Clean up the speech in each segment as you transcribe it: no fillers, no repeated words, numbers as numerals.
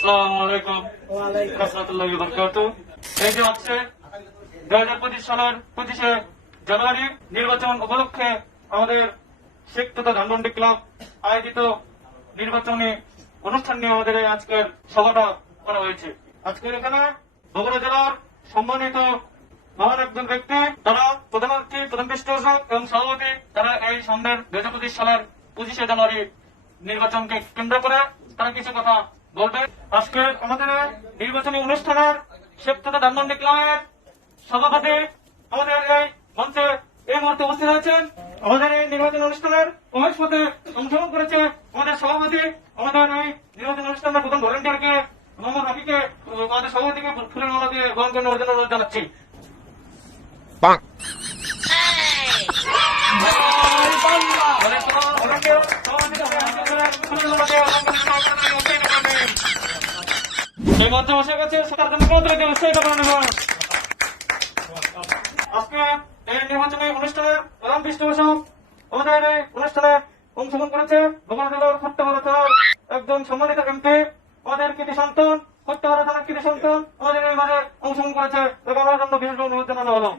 আসসালামু আলাইকুম রাহমাতুল্লাহি ওয়া বারাকাতুহু। এই যে হচ্ছে 2025 সালের 25শে জানুয়ারি নির্বাচন উপলক্ষে আমাদের শেখ তথা ধানমন্ডি ক্লাব আয়োজিত নির্বাচনী অনুষ্ঠান নিয়ে আমাদের এই আজকের সভাটা করা হয়েছে। আজকের এখানে বগুড়া জেলার সম্মানিত মহান একজন ব্যক্তি, তারা প্রধানমন্ত্রী, প্রধান বিশ্লেষক এবং সভাপতি, তারা এই সামনের 2025 সালের 25শে জানুয়ারি নির্বাচনকে কেন্দ্র করে তারা কিছু কথা বলবেন। আজকে আমাদের নির্বাচনী অনুষ্ঠানের শেখ তথা ধানমন্ডি ক্লাবের সভাপতি আমাদের এই মঞ্চে এই মুহূর্তে উপস্থিত হয়েছেন। আমাদের এই নির্বাচন অনুষ্ঠানের প্রবেশ পথে অংশগ্রহণ করেছে আমাদের সভাপতি, আমাদের এই নির্বাচন অনুষ্ঠানের প্রধান ভলেন্টিয়ারকে মোহাম্মদ রফিকে, আমাদের সভাপতিকে ফুলের মালা দিয়ে গ্রহণ করার অনুরোধ জানাচ্ছি। এই মঞ্চে বসে গেছে সেটার জন্য আজকে এই নির্বাচনী অনুষ্ঠানের প্রধান পৃষ্ঠপোষক আমাদের এই অনুষ্ঠানে অংশগ্রহণ করেছে বগুড়া জেলার খট্টাপাড়া থানার একজন সম্মানিত এমপি, আমাদের কৃতি সন্তান, খট্টাপাড়া থানার কৃতি সন্তান আমাদের এই মাঝে অংশগ্রহণ করেছে এবং আমার জন্য বিশেষ অনুরোধ জানানো হলো।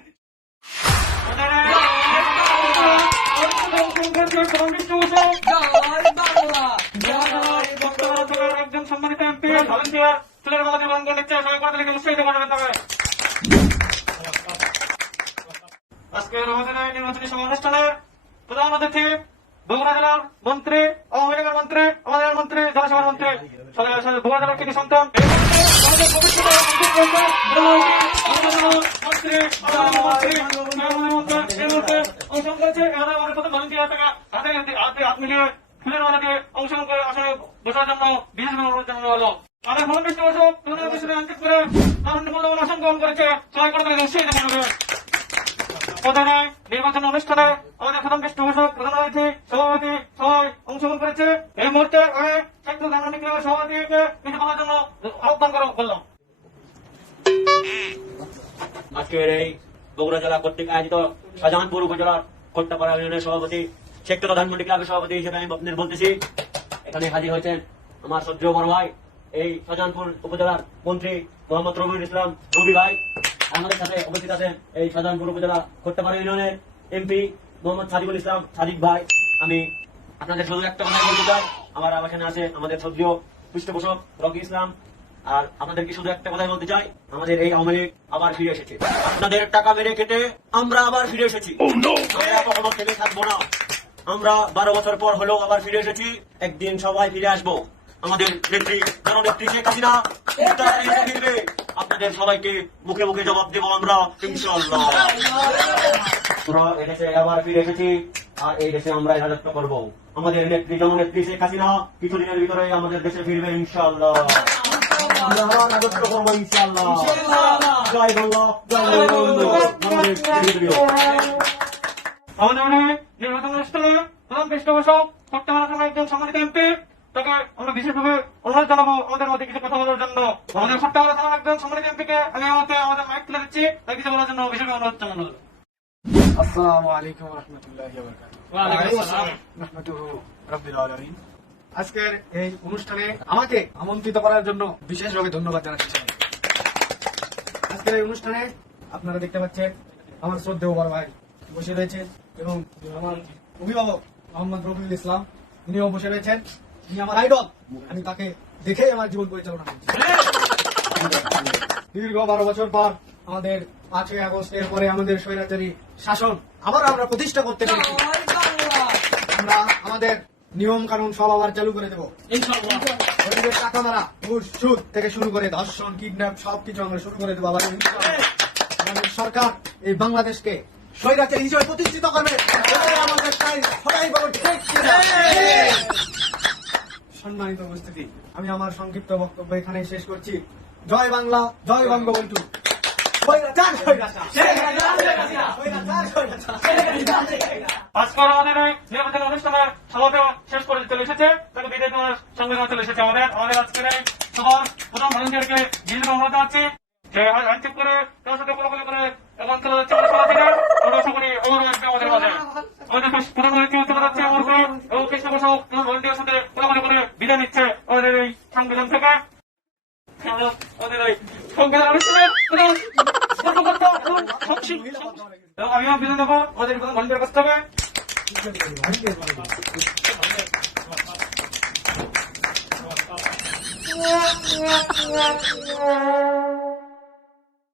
একজন সম্মানিত এমপি ভলেন্টিয়ার ফুলের মালা দিয়ে বন্ধ নিচ্ছে, সবাই কথা লিখে উৎসাহিত করবেন। তবে আজকের আমাদের নির্বাচনী সভা অনুষ্ঠানের প্রধান অতিথি বগুড়া জেলার মন্ত্রী, আওয়ামী লীগের মন্ত্রী, আমাদের মন্ত্রী, জনসভার মন্ত্রী, বগুড়া জেলার কৃতি সন্তান অংশগ্রহণ করেছে। আমাদের প্রথম ভলেন্টিয়ার থেকে হাত মিলিয়ে ফুলের মালা দিয়ে অংশগ্রহণ করে আসলে বসার জন্য বিশেষ অনুরোধ জানানো হলো। আমাদের ভবন পৃষ্ঠপোষক আন্তরিক করে মূল্যবান আসন গ্রহণ করেছে, সবাই করে উৎসাহিত জানাবে। নির্বাচন অনুষ্ঠানে আমাদের প্রধান পৃষ্ঠপোষক, প্রধান অতিথি, সভাপতি সবাই অংশগ্রহণ করেছে। এই মুহূর্তে আমি শেখ তথা ধানমন্ডি ক্লাবের সভাপতিকে কিছু বলার জন্য আহ্বান করলাম। আজকের এই বগুড়া জেলা কর্তৃক আয়োজিত শাহজাহানপুর উপজেলার খট্টাপাড়া ইউনিয়নের সভাপতি, শেখ তথা ধানমন্ডি ক্লাবের সভাপতি হিসেবে আমি আপনাদের বলতেছি, এখানে হাজির হয়েছেন আমার শ্রদ্ধেয় বড় ভাই, এই শাহজাহানপুর উপজেলার মন্ত্রী মোহাম্মদ রবিউল ইসলাম রবি ভাই। আমাদের সাথে উপস্থিত আছেন এই শাহজাহানপুর উপজেলা খট্টাপাড়া ইউনিয়নের এমপি মোহাম্মদ সাদিকুল ইসলাম সাদিক ভাই। আমি আপনাদের শুধু একটা কথা বলতে চাই, আমার এখানে আছে আমাদের শ্রদ্ধেয় পৃষ্ঠপোষক রকি ইসলাম, আর আপনাদেরকে শুধু একটা কথাই বলতে চাই, আমাদের এই আওয়ামী লীগ আবার ফিরে এসেছে। আপনাদের টাকা মেরে কেটে আমরা আবার ফিরে এসেছি, আমরা কখনো থেকে থাকবো না। আমরা 12 বছর পর হলেও আবার ফিরে এসেছি, একদিন সবাই ফিরে আসবো। আমাদের নেত্রী জননেত্রী শেখ হাসিনা ফিরবে, আপনাদের সবাইকে মুখে মুখে জবাব দেবো আমরা ইনশাআল্লাহ। আমরা এদেশে আবার ফিরে এসেছি, আর এই দেশে আমরা রাজত্ব করবো। আমাদের নেত্রী জননেত্রী শেখ হাসিনা কিছুদিনের ভিতরে আমাদের দেশে ফিরবে ইনশাআল্লাহ। আমরা রাজত্ব করবো ইনশাআল্লাহ। জয় বাংলা, জয় বঙ্গবন্ধু। আমাদের নির্বাচন অনুষ্ঠানে প্রধান পৃষ্ঠপোষক খট্টাপাড়া থানার একজন সম্মানিত এমপি, তাকে আমরা বিশেষভাবে অনুরোধ জানাবো আমাদের মধ্যে কিছু কথা বলার জন্য। আমাদের খট্টাপাড়া থানার একজন সম্মানিত এমপিকে আমি আমাদের মাইক তুলে দিচ্ছি, তাকে কিছু বলার জন্য বিশেষভাবে অনুরোধ জানানো হলো। আসসালামু আলাইকুম ওয়া রাহমাতুল্লাহি ওয়া বারাকাতুহু। আজকের এই অনুষ্ঠানে আমাকে আমন্ত্রিত করার জন্য বিশেষভাবে ধন্যবাদ জানাচ্ছি। আজকের এই অনুষ্ঠানে আপনারা দেখতে পাচ্ছেন আমার শ্রদ্ধেয় বড় ভাই বসে রয়েছেন এবং আমার অভিভাবক মোহাম্মদ রবিউল ইসলাম ইনিও বসে রয়েছেন। ইনি আমার আইডল, আমি তাকে দেখে আমার জীবন পরিচালনা করছি। দীর্ঘ 12 বছর পর আমাদের 5ই আগস্টের পরে আমাদের স্বৈরাচারী শাসন আবার আমরা প্রতিষ্ঠা করতে পেরেছি। আমরা আমাদের নিয়ম কানুন সব আবার চালু করে দেবো ইনশাআল্লাহ। টাকা মারা, ঘুষ, সুদ থেকে শুরু করে ধর্ষণ, কিডন্যাপ সবকিছু আমরা শুরু করে দেবো আবার ইনশাআল্লাহ। আমাদের সরকার এই বাংলাদেশকে স্বৈরাচারী হিসেবে প্রতিষ্ঠিত করবে, আমাদের চাই। সবাই বলো ঠিক কিনা? সম্মানিত উপস্থিতি, আমি আমার সংক্ষিপ্ত বক্তব্য এখানে শেষ করছি। জয় বাংলা, জয় বঙ্গবন্ধু। আজকের আমাদের নির্বাচন অনুষ্ঠানের সভাটা শেষ করে চলে এসেছে, তাকে বিদায় দেওয়ার সঙ্গে চলে এসেছে। আমাদের আজকের এই সভার প্রধান ভলেন্টিয়ারকে বিশেষ অনুরোধ জানাচ্ছি যে আইনচুপ করে তার সাথে কোলাকুলি করে এবং চলে যাচ্ছে আমাদের মাঝে। আমাদের প্রধান ভলেন্টিয়ার চলে যাচ্ছে আমার এবং পৃষ্ঠপোষক ভলেন্টিয়ার সাথে কোলাকুলি করে বিদায় নিচ্ছে আমাদের এই সংবিধান থেকে। আমরা ওদের ওই সংবিধান অনুষ্ঠানের কর্মকর্তা এবং এবং আমিও বিদায় নেবো, ওদের কোনো ঘন্টার করতে হবে। Yeah.